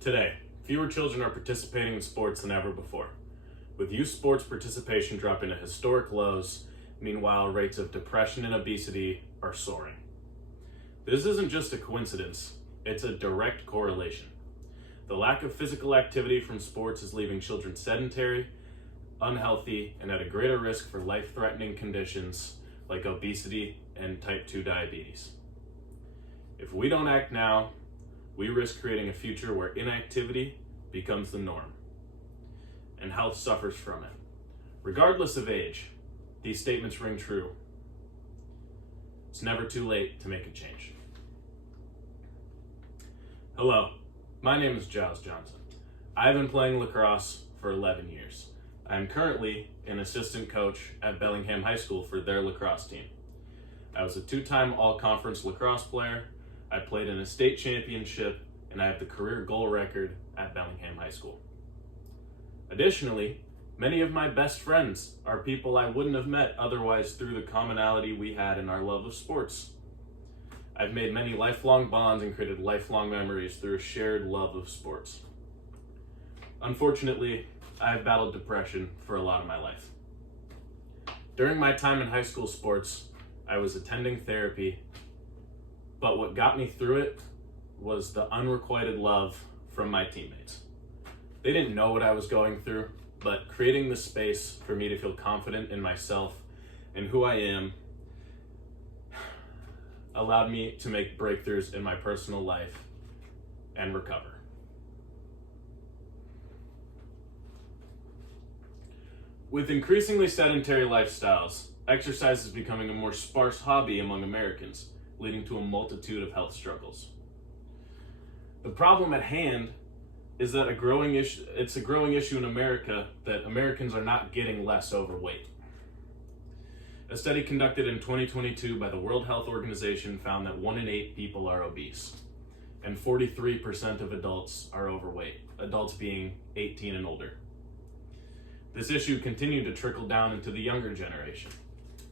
Today, fewer children are participating in sports than ever before, with youth sports participation dropping to historic lows. Meanwhile, rates of depression and obesity are soaring. This isn't just a coincidence, it's a direct correlation. The lack of physical activity from sports is leaving children sedentary, unhealthy, and at a greater risk for life-threatening conditions like obesity and type 2 diabetes. If we don't act now, we risk creating a future where inactivity becomes the norm, and health suffers from it. Regardless of age, these statements ring true. It's never too late to make a change. Hello, my name is Giles Johnson. I've been playing lacrosse for 11 years. I'm currently an assistant coach at Bellingham High School for their lacrosse team. I was a two-time all-conference lacrosse player. I played in a state championship, and I have the career goal record at Bellingham High School. Additionally, many of my best friends are people I wouldn't have met otherwise through the commonality we had in our love of sports. I've made many lifelong bonds and created lifelong memories through a shared love of sports. Unfortunately, I have battled depression for a lot of my life. During my time in high school sports, I was attending therapy, but what got me through it was the unrequited love from my teammates. They didn't know what I was going through, but creating the space for me to feel confident in myself and who I am allowed me to make breakthroughs in my personal life and recover. With increasingly sedentary lifestyles, exercise is becoming a more sparse hobby among Americans, leading to a multitude of health struggles. The problem at hand is that it's a growing issue in America that Americans are not getting less overweight. A study conducted in 2022 by the World Health Organization found that 1 in 8 people are obese, and 43% of adults are overweight, adults being 18 and older. This issue continued to trickle down into the younger generation,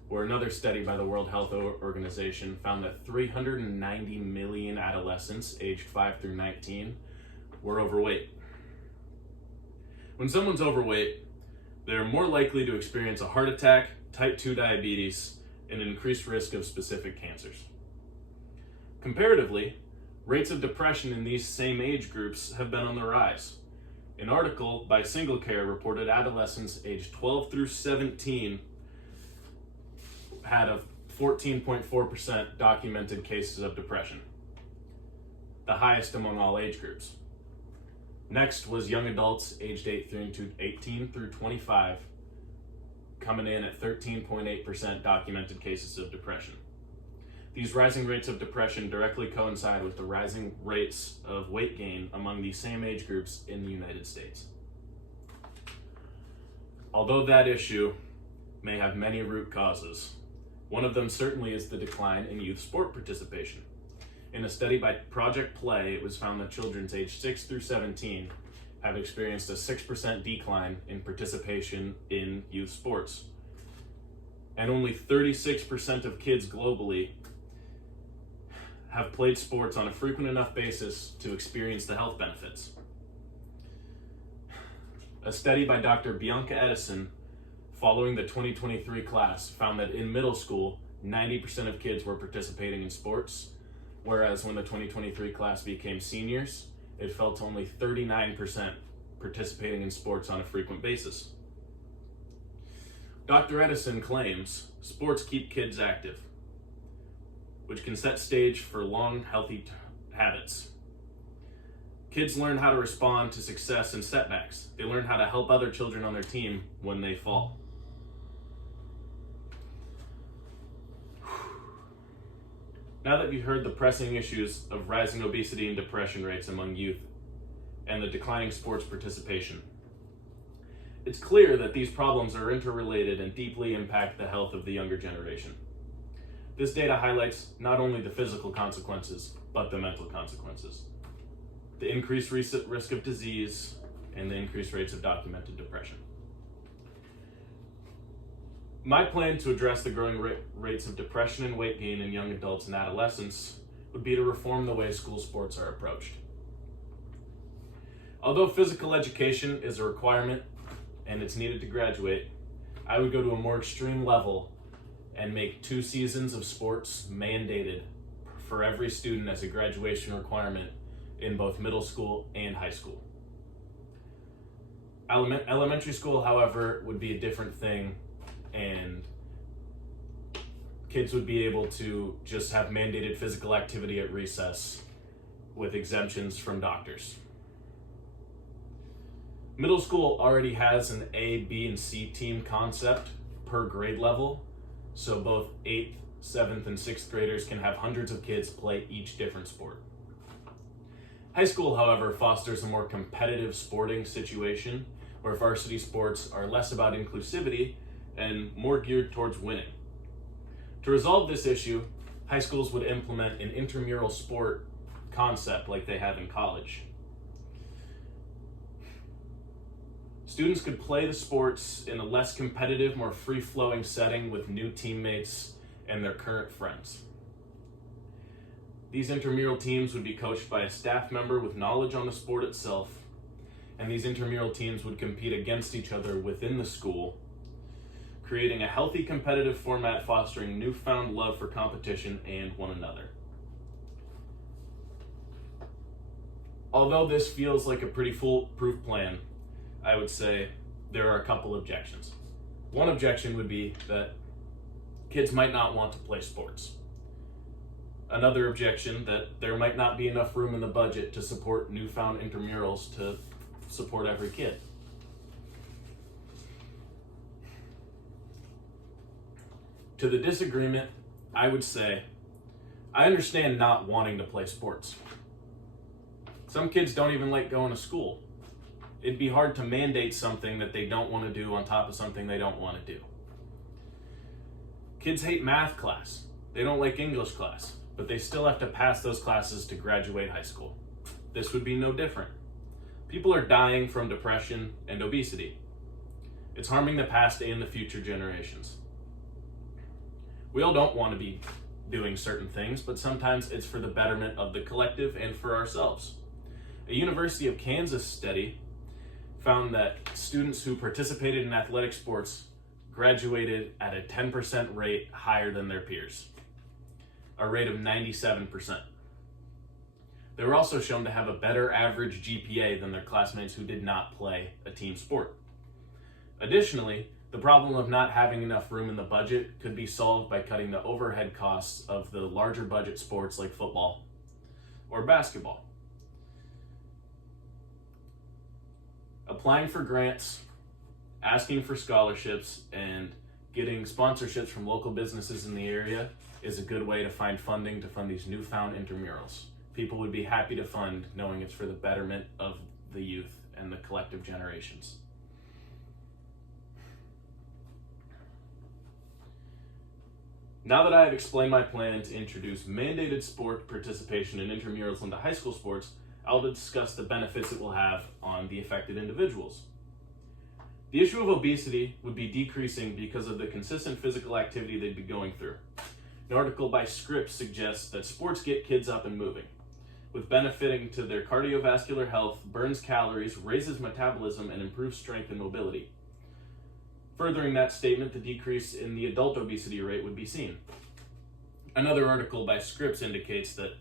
where another study by the World Health Organization found that 390 million adolescents aged 5 through 19 were overweight. When someone's overweight, they're more likely to experience a heart attack, type 2 diabetes, and an increased risk of specific cancers. Comparatively, rates of depression in these same age groups have been on the rise. An article by Single Care reported adolescents aged 12 through 17 had a 14.4% documented cases of depression, the highest among all age groups. Next was young adults aged 18 through 25, coming in at 13.8% documented cases of depression. These rising rates of depression directly coincide with the rising rates of weight gain among these same age groups in the United States. Although that issue may have many root causes, one of them certainly is the decline in youth sport participation. In a study by Project Play, it was found that children aged 6 through 17 have experienced a 6% decline in participation in youth sports. And only 36% of kids globally have played sports on a frequent enough basis to experience the health benefits. A study by Dr. Bianca Edison following the 2023 class found that in middle school, 90% of kids were participating in sports, whereas when the 2023 class became seniors, it fell to only 39% participating in sports on a frequent basis. Dr. Edison claims sports keep kids active, which can set stage for long, healthy habits. Kids learn how to respond to success and setbacks. They learn how to help other children on their team when they fall. Now that you've heard the pressing issues of rising obesity and depression rates among youth and the declining sports participation, it's clear that these problems are interrelated and deeply impact the health of the younger generation. This data highlights not only the physical consequences, but the mental consequences. The increased risk of disease and the increased rates of documented depression. My plan to address the growing rates of depression and weight gain in young adults and adolescents would be to reform the way school sports are approached. Although physical education is a requirement and it's needed to graduate, I would go to a more extreme level and make 2 seasons of sports mandated for every student as a graduation requirement in both middle school and high school. Elementary school, however, would be a different thing, and kids would be able to just have mandated physical activity at recess with exemptions from doctors. Middle school already has an A, B, and C team concept per grade level, so both 8th, 7th, and 6th graders can have hundreds of kids play each different sport. High school, however, fosters a more competitive sporting situation where varsity sports are less about inclusivity and more geared towards winning. To resolve this issue, high schools would implement an intramural sport concept like they have in college. Students could play the sports in a less competitive, more free-flowing setting with new teammates and their current friends. These intramural teams would be coached by a staff member with knowledge on the sport itself, and these intramural teams would compete against each other within the school, creating a healthy competitive format fostering newfound love for competition and one another. Although this feels like a pretty foolproof plan, I would say there are a couple objections. One objection would be that kids might not want to play sports. Another objection that there might not be enough room in the budget to support newfound intramurals to support every kid. To the disagreement, I would say, I understand not wanting to play sports. Some kids don't even like going to school. It'd be hard to mandate something that they don't want to do on top of something they don't want to do. Kids hate math class. They don't like English class, but they still have to pass those classes to graduate high school. This would be no different. People are dying from depression and obesity. It's harming the past and the future generations. We all don't want to be doing certain things, but sometimes it's for the betterment of the collective and for ourselves. A University of Kansas study found that students who participated in athletic sports graduated at a 10% rate higher than their peers, a rate of 97%. They were also shown to have a better average GPA than their classmates who did not play a team sport. Additionally, the problem of not having enough room in the budget could be solved by cutting the overhead costs of the larger budget sports like football or basketball. Applying for grants, asking for scholarships, and getting sponsorships from local businesses in the area is a good way to find funding to fund these newfound intramurals. People would be happy to fund knowing it's for the betterment of the youth and the collective generations. Now that I have explained my plan to introduce mandated sport participation in intramurals into high school sports, I'll discuss the benefits it will have on the affected individuals. The issue of obesity would be decreasing because of the consistent physical activity they'd be going through. An article by Scripps suggests that sports get kids up and moving, with benefiting to their cardiovascular health, burns calories, raises metabolism, and improves strength and mobility. Furthering that statement, the decrease in the adult obesity rate would be seen. Another article by Scripps indicates that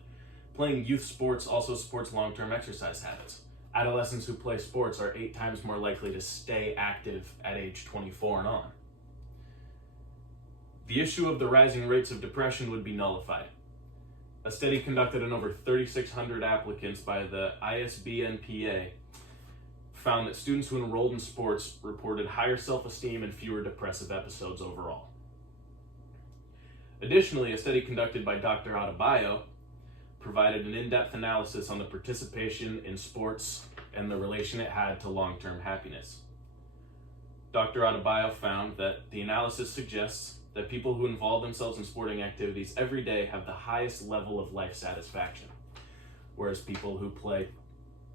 playing youth sports also supports long-term exercise habits. Adolescents who play sports are 8 times more likely to stay active at age 24 and on. The issue of the rising rates of depression would be nullified. A study conducted on over 3,600 applicants by the ISBNPA found that students who enrolled in sports reported higher self-esteem and fewer depressive episodes overall. Additionally, a study conducted by Dr. Adebayo provided an in-depth analysis on the participation in sports and the relation it had to long-term happiness. Dr. Adebayo found that the analysis suggests that people who involve themselves in sporting activities every day have the highest level of life satisfaction, whereas people who play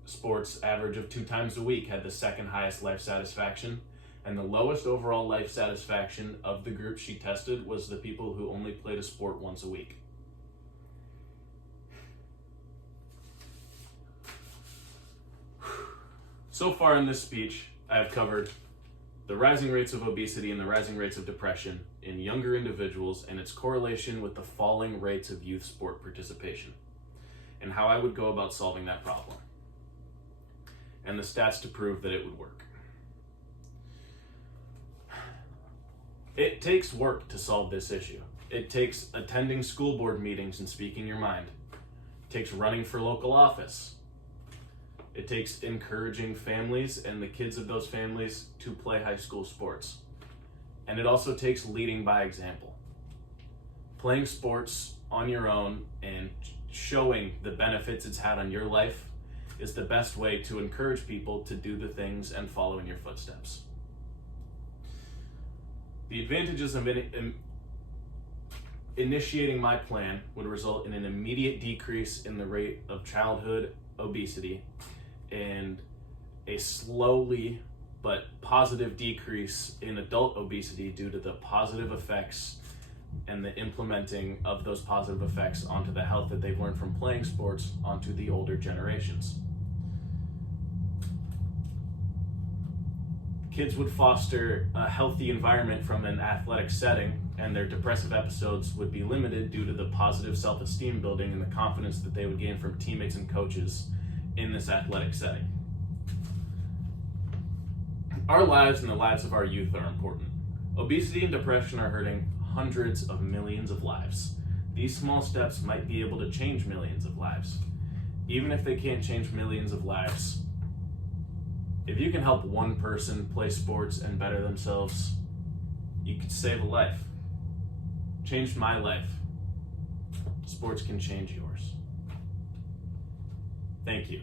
sports average of 2 times a week had the second highest life satisfaction, and the lowest overall life satisfaction of the group she tested was the people who only played a sport once a week. So far in this speech, I have covered the rising rates of obesity and the rising rates of depression in younger individuals and its correlation with the falling rates of youth sport participation, and how I would go about solving that problem, and the stats to prove that it would work. It takes work to solve this issue. It takes attending school board meetings and speaking your mind. It takes running for local office. It takes encouraging families and the kids of those families to play high school sports. And it also takes leading by example. Playing sports on your own and showing the benefits it's had on your life is the best way to encourage people to do the things and follow in your footsteps. The advantages of initiating my plan would result in an immediate decrease in the rate of childhood obesity and a slowly but positive decrease in adult obesity due to the positive effects and the implementing of those positive effects onto the health that they've learned from playing sports onto the older generations. Kids would foster a healthy environment from an athletic setting, and their depressive episodes would be limited due to the positive self-esteem building and the confidence that they would gain from teammates and coaches in this athletic setting. Our lives and the lives of our youth are important. Obesity and depression are hurting hundreds of millions of lives. These small steps might be able to change millions of lives. Even if they can't change millions of lives, if you can help one person play sports and better themselves, you could save a life. Changed my life. Sports can change yours. Thank you.